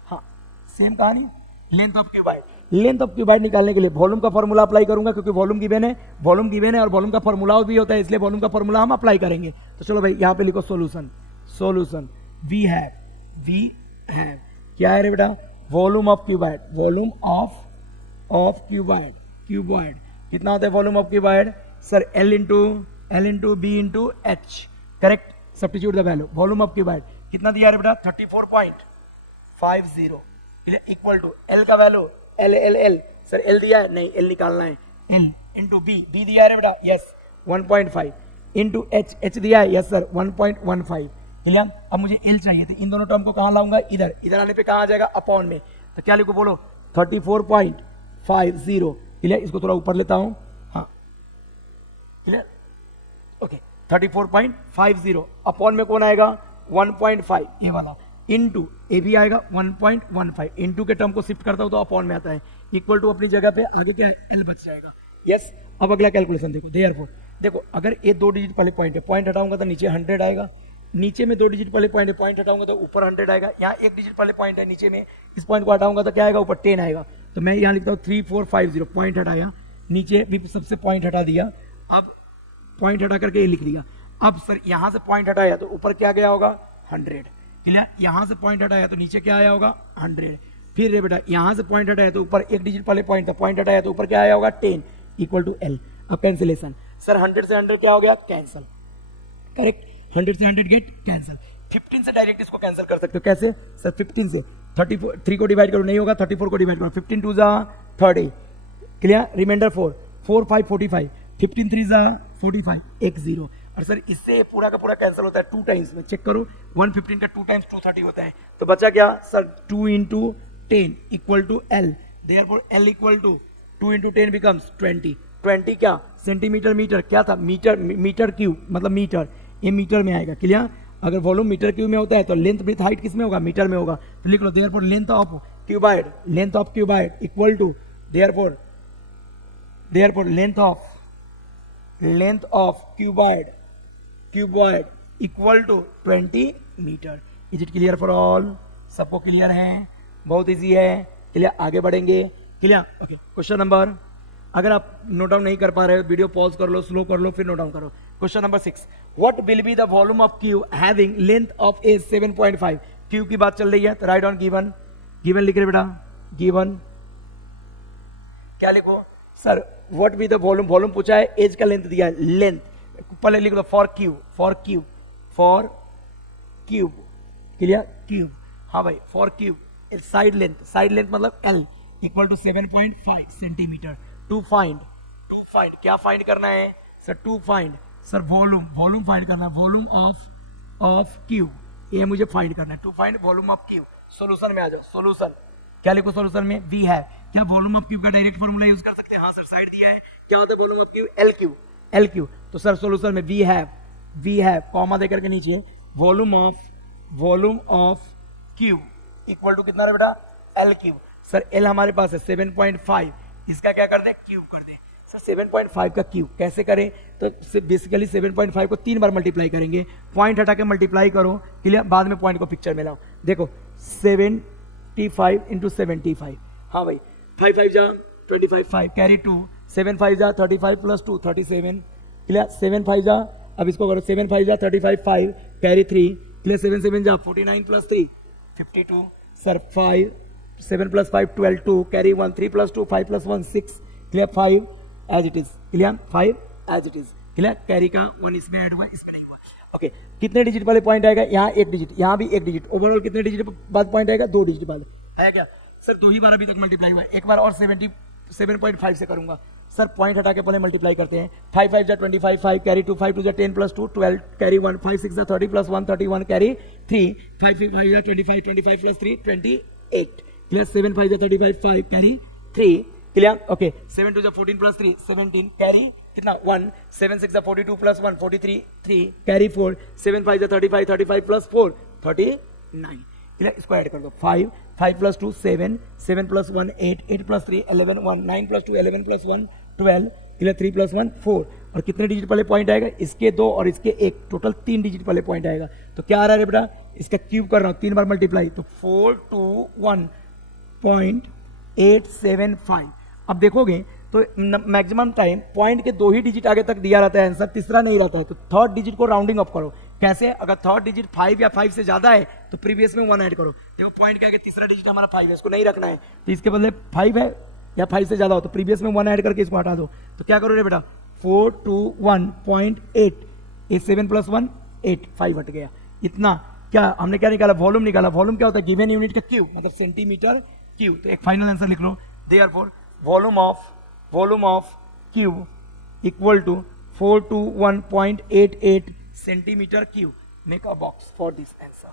हाँ सेम कहानी, length of cuboid. Length of cuboid निकालने के लिए वॉल्यूम का फॉर्मूला अप्लाई करूंगा, क्योंकि वॉल्यूम गिवन है, वॉल्यूम गिवन है और वॉल्यूम का फॉर्मूला भी होता है, इसलिए वॉल्यूम का फॉर्मूला हम अप्लाई करेंगे। तो चलो भाई यहाँ पे लिखो सॉल्यूशन, सॉल्यूशन वी हैव क्या है रे बेटा, volume of cuboid, volume of cuboid, cuboid कितना होता है volume of cuboid sir, L into B into h, correct, substitute the value, volume of cuboid कितना दिया रे बेटा 34.50, इक्वल टू L का वैल्यू L सर, L दिया है नहीं, L निकालना है, L इंटू बी दिया है बेटा, यस 1.5 इंटू H दिया है, यस सर 1.15, क्लियर। अब मुझे L चाहिए, तो इन दोनों टर्म को कहाँ लाऊंगा, इधर, इधर आने पे कहाँ आ जाएगा, अपॉन में, तो क्या लिखो बोलो 34.50, क्लियर, इसको थोड़ा ऊपर लेता हूँ, हाँ क्लियर, ओके 34.50 अपॉन में कौन आएगा 1.5 ए वाला, इनटू ए भी आएगा 1.15, इनटू के टर्म को शिफ्ट करता हूं तो अपॉन में आता है, इक्वल टू अपनी जगह पे आगे क्या है एल बच जाएगा, यस। अब अगला कैलकुलेशन देखो, देयरफॉर देखो अगर ये 2 डिजिट वाले पॉइंट है, पॉइंट हटाऊंगा तो नीचे 100 आएगा, नीचे में 2 डिजिट वाले पॉइंट है, पॉइंट हटाऊंगा तो ऊपर 100 आएगा, यहाँ 1 डिजिट वाले पॉइंट है नीचे में, इस पॉइंट को हटाऊंगा तो क्या आएगा, ऊपर 10 आएगा, तो मैं यहाँ लिखता हूँ 3450, पॉइंट हटाया, नीचे भी सबसे पॉइंट हटा दिया, अब पॉइंट हटा करके ये लिख दिया। अब सर यहाँ से पॉइंट हटाया तो ऊपर क्या गया होगा 100, क्लियर, यहाँ से पॉइंट हटाया तो नीचे क्या आया होगा 100, फिर रे बेटा यहाँ से पॉइंट हटाया तो ऊपर 1 डिजिट वाले पॉइंट था, पॉइंट हटाया तो ऊपर क्या आया होगा 10, इक्वल टू L। अब कैंसिलेशन सर, 100 से 100 क्या हो गया, कैंसल, करेक्ट, 100 से 100 गेट कैंसल, 15 से डायरेक्ट इसको कैंसिल कर सकते हो, कैसे सर, 15 से 34, 3 को डिवाइड करो नहीं होगा, 34 को डिवाइड करो, 15 2 जा 30, क्लियर, रिमाइंडर 4 4 5 45, 15 3 जा 45, 1 0, और सर इससे पूरा का पूरा कैंसिल होता है 2 टाइम्स में, चेक करो 115 का 2 टाइम्स 230 होता है, तो बचा क्या sir 2 into 10 equal to L, therefore L equal to 2 into 10 becomes 20, 20 क्या सेंटीमीटर, मीटर क्या था मीटर, मीटर क्यूब मतलब मीटर, ये मीटर में आएगा, क्लियर। अगर वॉल्यूम मीटर क्यूब में होता है तो लेंथ ब्रेथ हाइट किस में होगा, मीटर में होगा, तो लिख लो therefore length of cuboid, length of cuboid equal to therefore length of cuboid, cuboid equal to 20 metre. Is it clear for all, सबको क्लियर है, बहुत इजी है, क्लियर, आगे बढ़ेंगे, क्लियर, ओके। क्वेश्चन नंबर, अगर आप नोट डाउन नहीं कर पा रहे हो वीडियो पॉज कर लो, स्लो कर लो, फिर नोट डाउन करो। Question number 6, what will be the volume of cube having length of A 7.5, cube की बात चल रही है तो राइट ऑन गिवन, गिवन लिख रहे बेटा, गिवन क्या लिखो sir, what be the volume, volume पूछा है, एज का लेंथ दिया है, लेंथ पहले लिख दो for cube, for cube, for cube, clear, cube, हाँ भाई for cube, side length, side length मतलब L equal to 7.5 centimetre. To find क्या फाइंड करना है sir, to find sir volume, volume find करना है, वॉल्यूम ऑफ क्यूब, ये मुझे फाइंड करना है, to find volume of cube. Solution में आ जाओ, सॉल्यूशन क्या लिखो, सॉल्यूशन में वी है, क्या वॉल्यूम ऑफ क्यूब का डायरेक्ट फॉर्मूला यूज कर सकते हैं, हाँ सर साइड दिया है, क्या होता है volume of cube, L cube, तो सर सॉल्यूशन में वी हैव कॉमा देकर के नीचे volume of cube equal to कितना है बेटा L क्यूब, सर L हमारे पास है 7.5, इसका क्या कर दे क्यूब कर दे, सर 7.5 का क्यूब कैसे करें, तो बेसिकली 7.5 को 3 बार मल्टीप्लाई करेंगे, पॉइंट हटा के मल्टीप्लाई करो, क्लियर, बाद में पॉइंट को पिक्चर में लाओ, देखो 75 इंटू 75, हाँ भाई 5 5 जा 25, 5 कैरी 2, 7 5 जा 35 प्लस 2 37, क्लियर, 7 5 जा, अब इसको करो 7 5 जा 35, 5 कैरी 3, क्लियर, 7 7 जा 49 plus 3 52, sir 5 7 plus 5 12, 2 carry 1, 3 plus 2 5 plus 1 6, clear, 5 as it is, clear, 5 as it is, clear, carry का 1 इसमें ऐड हुआ, इसमें नहीं हुआ, ओके। कितने डिजिट वाले पॉइंट आएगा, यहाँ 1 डिजिट, यहाँ भी 1 डिजिट, ओवरऑल कितने डिजिट बाद पॉइंट आएगा, 2 डिजिट बाद है क्या सर, 2 ही बार अभी तक मल्टीप्लाई हुआ है, एक बार और 7.5 से करूंगा, सर पॉइंट हटा के पहले मल्टीप्लाई करते हैं, 5 5 जा 25, 5 कैरी 2, 5 2 जा 10 प्लस 2 12 कैरी 1, 5 6 जा 30 प्लस 1 31 कैरी 3, 5 5 जा 25 25 प्लस 3 28, क्लियर, 7 5 जा 35 5 कैरी 3, क्लियर, ओके, 7 2 जा 14 प्लस 3 17 कैरी कितना 1, 7 6 जा 42 प्लस 1 43 3 कैरी 4, 7 5 जा 35 35 प्लस 4 39, क्लियर, इसको ऐड कर दो 5, 5 plus 2 7, 7 plus 1 8, 8 plus 3 11, 1 9 plus 2 11 plus 1 12, clear, 3 plus 1 4, और कितने डिजिट वाले पॉइंट आएगा, इसके 2 और इसके 1, टोटल 3 डिजिट वाले पॉइंट आएगा। तो क्या आ रहा है बेटा, इसका क्यूब कर रहा हूं 3 बार मल्टीप्लाई, तो 421.875। अब देखोगे तो मैक्सिमम टाइम पॉइंट के 2 ही डिजिट आगे तक दिया रहता है आंसर, तीसरा नहीं रहता है। तो थर्ड डिजिट को राउंडिंग अप करो। कैसे, अगर थर्ड डिजिट 5 या 5 से ज्यादा है तो प्रीवियस में 1 ऐड करो। देखो पॉइंट के आगे तीसरा डिजिट हमारा 5 है, इसको नहीं रखना है, तो इसके बदले 5 है या 5 से ज्यादा हो तो प्रीवियस में 1 ऐड करके इसको हटा दो। तो क्या करो रे बेटा, 421.8, 7 प्लस 1 8, 5 हट गया। इतना क्या हमने क्या निकाला, वॉल्यूम निकाला। वॉल्यूम क्या होता है, गिवन यूनिट का क्यूब, मतलब सेंटीमीटर क्यूब। तो एक फाइनल आंसर लिख लो, therefore volume of cube equal to 421.88 centimetre cube. Make a box for this answer.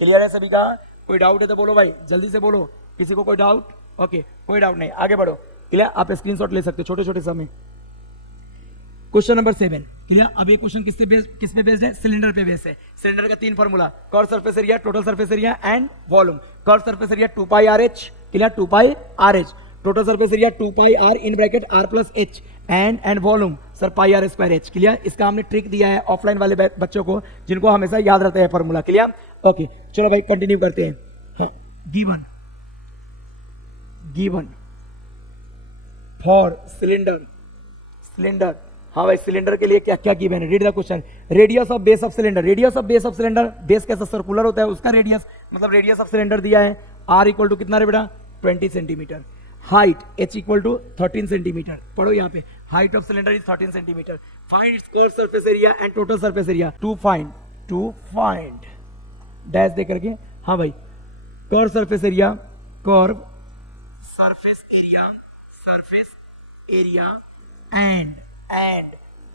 Clear है सभी का? कोई डाउट है तो बोलो भाई, जल्दी से बोलो। किसी को कोई डाउट? ओके, कोई डाउट नहीं, आगे बढ़ो। क्लियर, आप स्क्रीनशॉट ले सकते हो छोटे छोटे समय। Question number 7। क्लियर, अब ये क्वेश्चन किस पे बेस्ड है, सिलेंडर पे बेस्ड है। सिलेंडर का 3 formula, curve surface area, total surface area and volume. Curve surface area 2 pi r h, clear, 2 pi r h. Total surface area 2 pi r in bracket r plus h and volume sir pi r square h. Clear, इसका हमने trick दिया है offline वाले बच्चों को जिनको हमेशा याद रहता है फॉर्मूला। क्लियर, ओके चलो भाई कंटिन्यू करते हैं। हाँ, गिवन फॉर सिलेंडर। हाँ भाई, सिलेंडर के लिए क्या क्या गिवन है, read the question. Radius of base of cylinder, base कैसा सर्कुलर होता है, उसका रेडियस मतलब रेडियस ऑफ सिलेंडर दिया है। आर इक्वल टू कितना रे बेटा, 20 centimetre. Height h equal to 13 centimetre. पढ़ो यहाँ पे, height of cylinder is 13 centimetre. Find its curve surface area and total surface area. To find dash दे करके, हाँ भाई, curve surface area and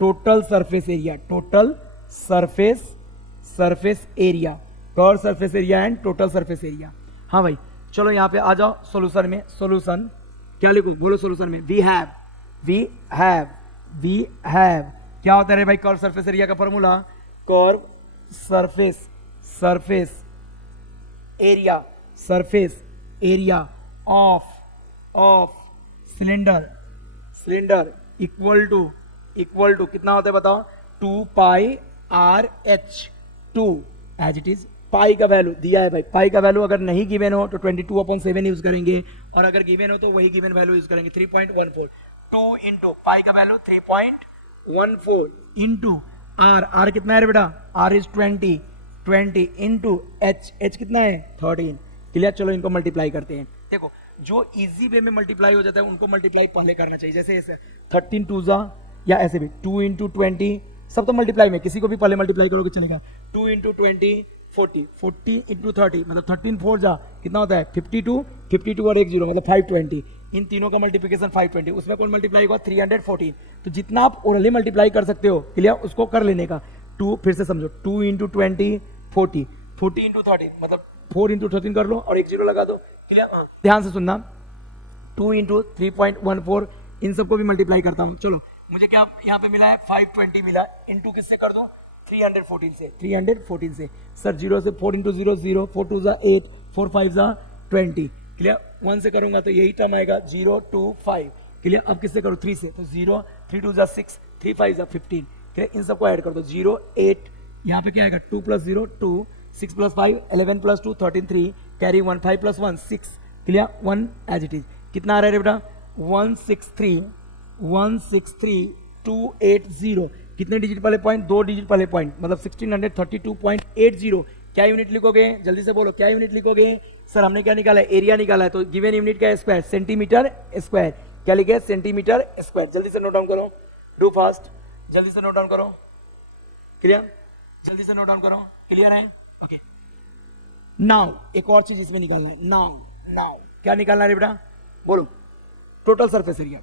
total surface area, curve surface area and total surface area. हाँ भाई, चलो यहाँ पे आ जाओ सॉल्यूशन में। सॉल्यूशन क्या लिखो, बोलो सॉल्यूशन में। वी हैव क्या होता है रे भाई, कर्व सरफेस एरिया का formula, curve surface area of cylinder equal to कितना होता है बताओ, 2 pi r h 2 as it is. Pi का वैल्यू दिया है भाई, पाई का वैल्यू अगर नहीं गिवन हो तो 22/7 यूज करेंगे, और अगर गिवन हो तो वही गिवन वैल्यू यूज करेंगे 3.14। 2 इंटू पाई का वैल्यू 3.14 इंटू आर कितना है बेटा, आर इज 20 इंटू एच कितना है 13। क्लियर, चलो इनको मल्टीप्लाई करते हैं। देखो जो इजी वे में मल्टीप्लाई हो जाता है उनको मल्टीप्लाई पहले करना चाहिए, जैसे ऐसे 13 2 या ऐसे भी 2 इंटू 20, सब तो मल्टीप्लाई में, किसी को भी पहले मल्टीप्लाई करोगे चलेगा। 2 इंटू 20 40 इंटू 30 मतलब 13 4 कितना होता है 52 और 1 0 मतलब 520। इन तीनों का मल्टीप्लिकेशन 520, उसमें कौन मल्टीप्लाई होगा 314। तो जितना आप ओरली मल्टीप्लाई कर सकते हो, क्लियर, उसको कर लेने का। 2 फिर से समझो, 2 इंटू 20 40 इंटू 30 मतलब 4 इंटू 13 कर लो और 1 0 लगा दो। क्लियर, ध्यान से सुनना। 2 इंटू 3.14 इन सबको भी मल्टीप्लाई करता हूँ। चलो मुझे क्या यहाँ पे मिला है 520 मिला, इंटू किससे कर दो 314 से। सर 0 से 4 इंटू 0 0, 4 2 8, 4 5 20। क्लियर, 1 से करूंगा तो यही टर्म आएगा 0 2 5। क्लियर, अब किससे करो 3 से, तो 0 3 2 6, 3 5 15। क्लियर, इन सबको ऐड कर दो 0 8, यहाँ पे क्या आएगा 2 + 0 2, 6 + 5 11 + 2 13 3, carry 1 5 + 1 6। Clear, 1 as it is. कितना आ रहा है बेटा 163,280। कितने डिजिट वाले पॉइंट, 2 डिजिट वाले पॉइंट मतलब 1632.80। क्या यूनिट लिखोगे, जल्दी से बोलो क्या यूनिट लिखोगे। सर हमने क्या निकाला है, एरिया निकाला है, तो गिवन यूनिट क्या है स्क्वायर, सेंटीमीटर स्क्वायर। क्या लिखे, सेंटीमीटर स्क्वायर। जल्दी से नोट डाउन करो, डू फास्ट, जल्दी से नोट डाउन करो। क्लियर, जल्दी से नोट डाउन करो। क्लियर है, ओके। नाउ एक और चीज इसमें निकालना है, नाउ क्या निकालना है बेटा, बोलो। Total surface area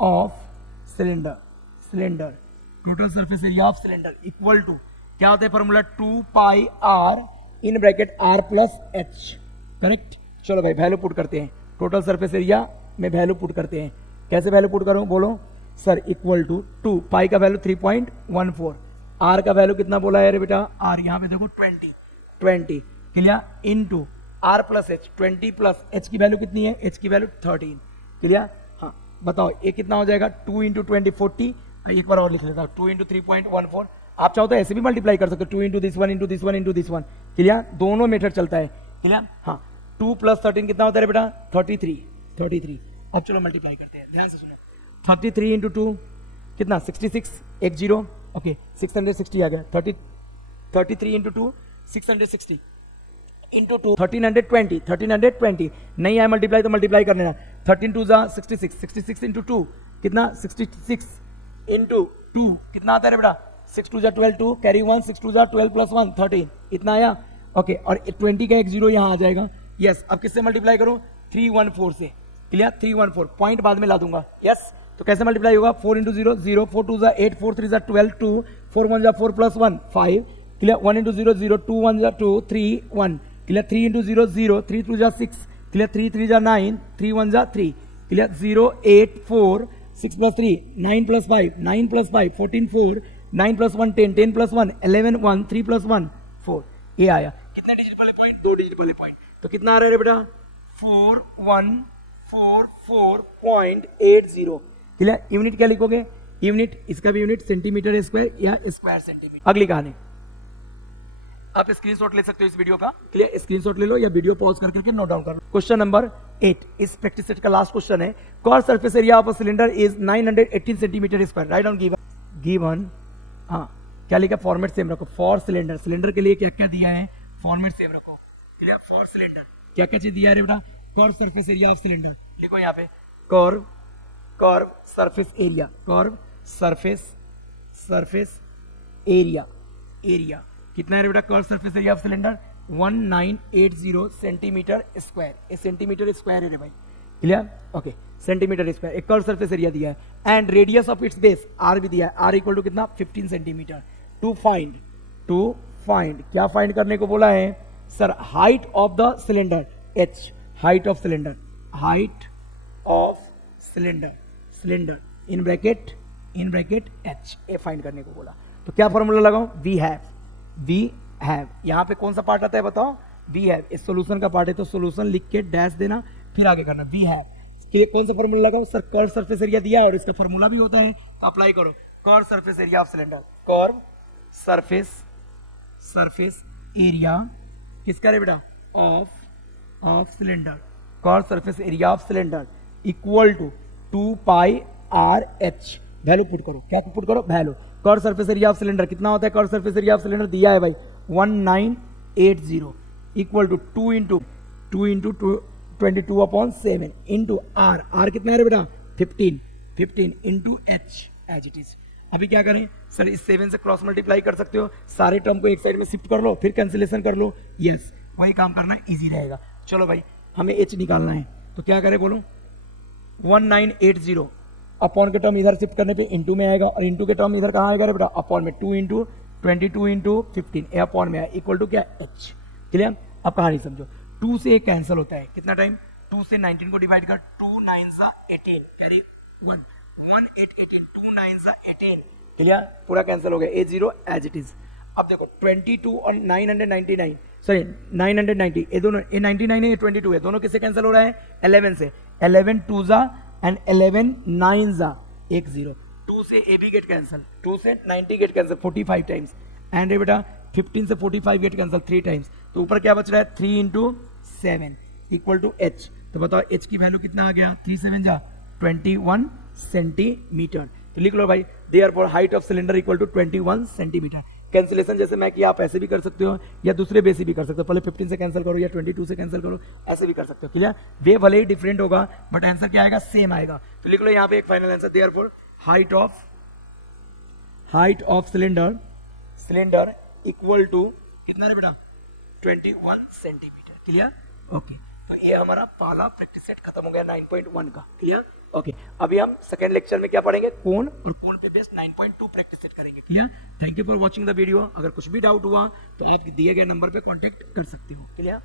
of cylinder total surface area of cylinder equal to क्या होता है formula, 2 pi r in bracket r plus h. Correct, चलो भाई वैल्यू पुट करते हैं। टोटल सरफेस एरिया में वैल्यू पुट करते हैं। कैसे वैल्यू पुट करूं, बोलो। सर इक्वल टू 2 पाई का वैल्यू 3.14, आर का वैल्यू कितना बोला है रे बेटा, आर यहाँ पे देखो 20 clear, into r plus h, 20 plus h की वैल्यू कितनी है, एच की वैल्यू 13 क्लियर। हाँ बताओ ये कितना हो जाएगा, 2 इंटू 20 40, एक बार और लिख लेता हूँ, 2 इंटू 3.14, आप चाहो तो ऐसे भी मल्टीप्लाई कर सकते हो, 2 into this one into this one into this one clear, दोनों मेथड चलता है क्लियर। हाँ 2 प्लस 13 कितना होता है बेटा, 33। अब चलो मल्टीप्लाई करते हैं, ध्यान से सुनो, 33 इंटू 2 कितना 66, 10 ओके 660 आ गया, 33 इंटू 2 660 इंटू 2 1320 नहीं आया मल्टीप्लाई तो मल्टीप्लाई कर लेना, 13 2 जा 66 इंटू 2 कितना 66 इंटू 2 कितना आता है बेटा, 6 2 जा 12 2 कैरी 1 6 2 जा 12 प्लस 1 13 इतना आया ओके। और 20 का एक जीरो यहाँ आ जाएगा, यस। अब किससे मल्टीप्लाई करूँ, 314 से क्लियर, 314 पॉइंट बाद में ला दूंगा, यस। तो कैसे मल्टीप्लाई होगा, 4 इंटू 0 0 4 2 जा 8 4 3 जा 12 2 4 1 जा 4 प्लस 1 5 क्लियर, 1 इंटू 0 0 2 1 जा 2 3 1 क्लियर, 3 इंटू 0 0 3 2 जा 6 क्लियर, 3 3 जा 9 3 1 जा 3 clear, 0 8 4 6 plus 3 9 plus 5 9 plus 5 14 4 9 plus 1 10 10 plus 1 11 1 3 plus 1 4 ये आया। कितने डिजिट वाले पॉइंट, 2 डिजिट वाले पॉइंट, तो कितना आ रहा है बेटा 4144.80 क्लियर। यूनिट क्या लिखोगे, यूनिट इसका भी यूनिट सेंटीमीटर स्क्वायर या स्क्वायर सेंटीमीटर। अगली कहानी आप स्क्रीनशॉट ले सकते हो इस वीडियो का क्लियर, स्क्रीनशॉट ले लो या वीडियो पॉज करके नोट डाउन कर लो। क्वेश्चन नंबर 8 इस प्रैक्टिस सेट का लास्ट क्वेश्चन है, curve surface area of a cylinder is 918 centimetre square, right down given हाँ क्या लिखा, फॉर्मेट सेम रखो, फॉर सिलेंडर, सिलेंडर के लिए क्या क्या दिया है, फॉर्मेट सेम रखो क्लियर। फॉर सिलेंडर क्या क्या चीज दिया है बेटा, curve surface area of cylinder लिखो यहाँ पे, curve surface area, curve surface area कितना है बेटा, curve surface area of cylinder 1980 centimetre square, ये सेंटीमीटर स्क्वायर है रे भाई क्लियर ओके, सेंटीमीटर स्क्वायर एक कर्व सरफेस एरिया दिया है, and radius of its base r भी दिया है, आर इक्वल टू कितना 15 सेंटीमीटर। टू फाइंड क्या फाइंड करने को बोला है sir, height of the cylinder h, height of cylinder in bracket h ए फाइंड करने को बोला। तो क्या फॉर्मूला लगाऊं, वी हैव यहाँ पे कौन सा पार्ट आता है बताओ, वी हैव, इस सोल्यूशन का पार्ट है तो सोल्यूशन लिख के डैश देना फिर आगे करना, वी हैव के लिए कौन सा फॉर्मूला लगाओ सर, कर्व सरफेस एरिया दिया है और इसका फॉर्मूला भी होता है तो अप्लाई करो, curve surface area of cylinder, curve surface area किसका रे बेटा, of cylinder, curve surface area of cylinder equal to 2 pi r h, value put करो, क्या पुट करो value, curve surface area of cylinder कितना होता है, curve surface area of cylinder दिया है भाई 1980 equal to 2 into 22/7 into r कितना है बेटा 15 into h as it is. अभी क्या करें सर, इस 7 से क्रॉस मल्टीप्लाई कर सकते हो, सारे टर्म को एक साइड में शिफ्ट कर लो फिर कैंसिलेशन कर लो, यस वही काम करना इजी रहेगा। चलो भाई हमें एच निकालना है तो क्या करें बोलो, 1980 अपॉन के टर्म इधर शिफ्ट करने पे इंटू में आएगा और इंटू के टर्म इधर कहाँ आएगा रे बेटा, अपॉन में 2 इंटू 22 इंटू 15 ए अपॉन में आया इक्वल टू क्या एच क्लियर। अब कहानी समझो, 2 से एक कैंसिल होता है, कितना टाइम, 2 से 19 को डिवाइड कर, 2 9 18 कैरी 1 1 8 18 2 9 18 क्लियर, पूरा कैंसिल हो गया, ए 0 एज इट इज। अब देखो 22 और 999 सॉरी 990 ये दोनों, ये 99 है ये 22 है, दोनों किससे कैंसिल हो रहा है 11 से, 11 2 जा एंड 11 9 जा 10, 2 से ए बी गेट कैंसिल, 2 से 90 गेट कैंसिल 45 टाइम्स एंड ये बेटा 15 से 45 गेट कैंसिल 3 टाइम्स, तो ऊपर क्या बच रहा है 3 इंटू 7 इक्वल टू एच। तो बताओ एच की वैल्यू कितना आ गया, 3 7 जा 21 सेंटीमीटर। तो लिख लो भाई, therefore height of cylinder equal to 21 centimetre. Cancellation जैसे मैं किया आप ऐसे भी कर सकते हो या दूसरे बेस से भी कर सकते हो, पहले 15 से कैंसिल करो या 22 से कैंसिल करो, ऐसे भी कर सकते हो क्लियर। वे भले ही डिफरेंट होगा बट आंसर क्या आएगा, सेम आएगा। तो लिख लो यहाँ पे एक final answer, therefore height of cylinder equal to कितना रे बेटा 21 सेंटीमीटर क्लियर ओके। तो ये हमारा पहला प्रैक्टिस सेट खत्म हो गया 9.1 का क्लियर ओके। अभी हम सेकेंड लेक्चर में क्या पढ़ेंगे, कोण और कोण पे बेस्ड 9.2 प्रैक्टिस सेट करेंगे clear. Thank you for watching the video. अगर कुछ भी डाउट हुआ तो आप दिए गए नंबर पे कांटेक्ट कर सकते हो क्लियर।